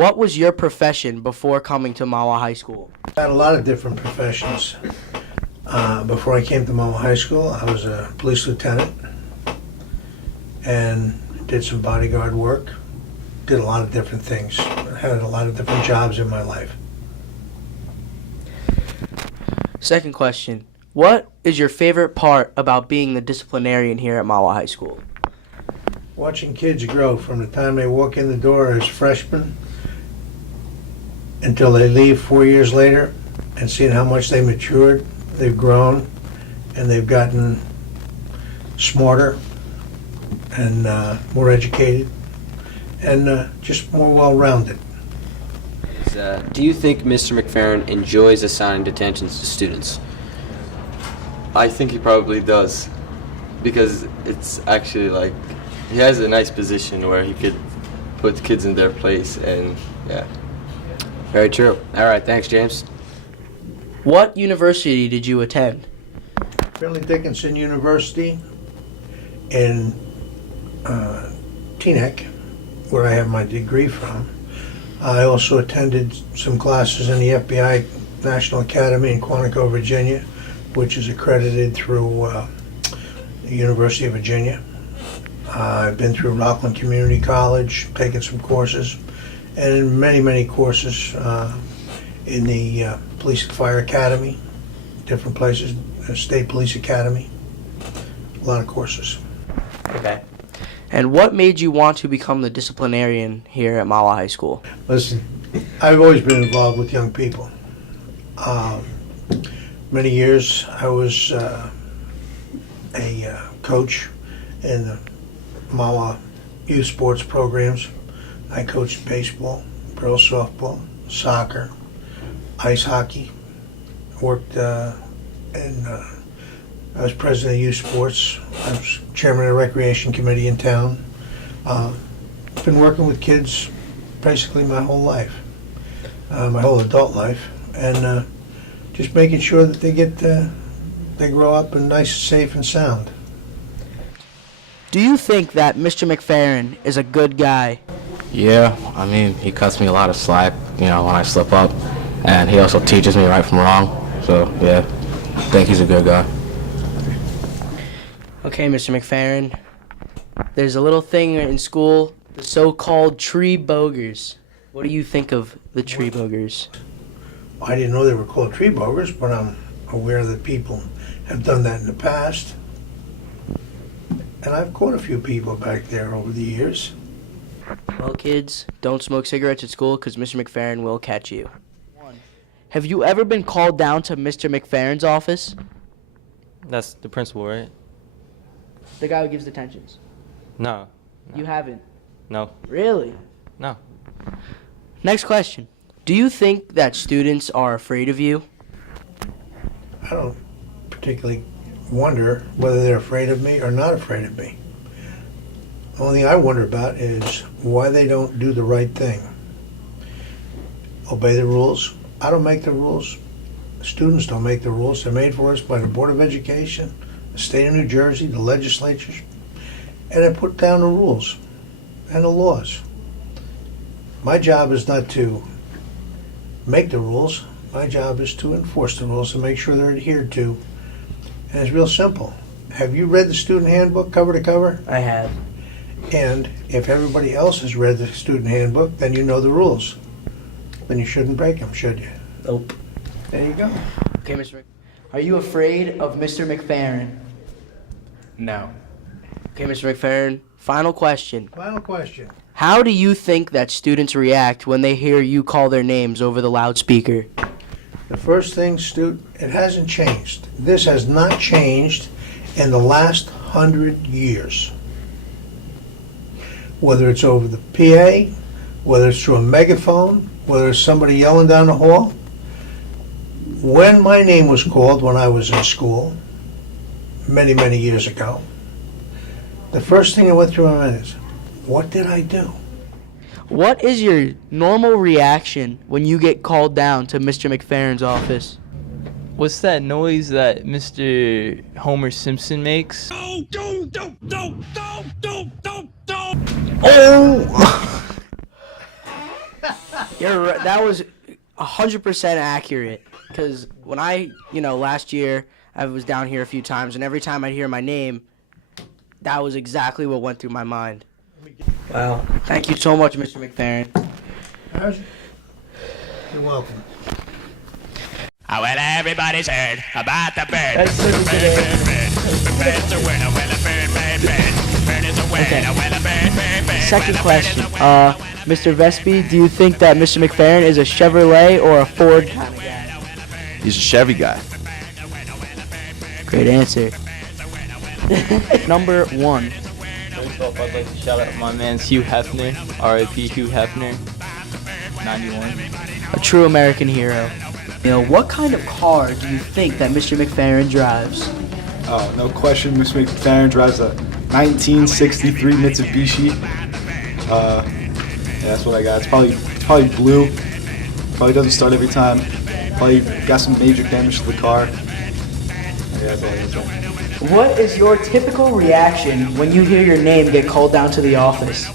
What was your profession before coming to Mahwah High School? I had a lot of different professions. Before I came to Mahwah High School, I was a police lieutenant and did some bodyguard work. Did a lot of different things. Had a lot of different jobs in my life. Second question. What is your favorite part about being the disciplinarian here at Mahwah High School? Watching kids grow from the time they walk in the door as freshmen until they leave 4 years later, and seeing how much they matured, they've grown, and they've gotten smarter and more educated and just more well-rounded. Do you think Mr. MacFarran enjoys assigning detentions to students? I think he probably does, because it's actually like he has a nice position where he could put kids in their place, and yeah. Very true. All right, thanks, James. What university did you attend? Fairleigh Dickinson University in Teaneck, where I have my degree from. I also attended some classes in the FBI National Academy in Quantico, Virginia, which is accredited through the University of Virginia. I've been through Rockland Community College, taken some courses, and many courses in the Police and Fire Academy, different places, State Police Academy, a lot of courses. Okay. And what made you want to become the disciplinarian here at Mahwah High School? Listen, I've always been involved with young people. Many years I was a coach in the Mahwah youth sports programs. I coached baseball, girls softball, soccer, ice hockey. Worked I was president of youth sports. I was chairman of the recreation committee in town. Been working with kids basically my whole life, my whole adult life, and just making sure that they grow up and nice, safe, and sound. Do you think that Mr. MacFarran is a good guy? Yeah, I mean, he cuts me a lot of slack, when I slip up, and he also teaches me right from wrong. So, yeah, I think he's a good guy. Okay, Mr. MacFarran, there's a little thing in school, the so-called tree bogers. What do you think of the tree bogers? I didn't know they were called tree bogers, but I'm aware that people have done that in the past. And I've caught a few people back there over the years. Well, kids, don't smoke cigarettes at school because Mr. MacFarran will catch you. Have you ever been called down to Mr. MacFarran's office? That's the principal, right? The guy who gives detentions. No. You haven't? No. Really? No. Next question. Do you think that students are afraid of you? I don't particularly wonder whether they're afraid of me or not afraid of me. The only thing I wonder about is why they don't do the right thing. Obey the rules. I don't make the rules. Students don't make the rules. They're made for us by the Board of Education, the state of New Jersey, the legislatures, and they put down the rules and the laws. My job is not to make the rules. My job is to enforce the rules and make sure they're adhered to. And it's real simple. Have you read the student handbook cover to cover? I have. And if everybody else has read the student handbook, then you know the rules. Then you shouldn't break them, should you? Nope. There you go. Okay, are you afraid of Mr. MacFarran? No. Okay, Mr. MacFarran, final question. Final question. How do you think that students react when they hear you call their names over the loudspeaker? The first thing, it hasn't changed. This has not changed in the last 100 years. Whether it's over the PA, whether it's through a megaphone, whether it's somebody yelling down the hall. When my name was called when I was in school, many years ago, the first thing that went through my mind is, what did I do? What is your normal reaction when you get called down to Mr. MacFarran's office? What's that noise that Mr. Homer Simpson makes? Oh! That was 100% accurate. Because when last year I was down here a few times, and every time I'd hear my name, that was exactly what went through my mind. Wow. Thank you so much, Mr. MacFarran. You're welcome. Oh, well, everybody's heard about the bird. That's such a good answer. Bird's a winner, well, a bird, bird, bird. Bird is a winner, well, a bird, bird, bird. Second question. Mr. Vespi, do you think that Mr. MacFarran is a Chevrolet or a Ford kind of guy? He's a Chevy guy. Great answer. Number 1. First off, I'd like to shout out my man Hugh Hefner, R.I.P. Hugh Hefner, 91. A true American hero. What kind of car do you think that Mr. MacFarran drives? Oh, no question. Mr. MacFarran drives a 1963 Mitsubishi. Yeah, that's what I got. It's probably blue. Probably doesn't start every time. Probably got some major damage to the car. Yeah, that's all I got. What is your typical reaction when you hear your name get called down to the office?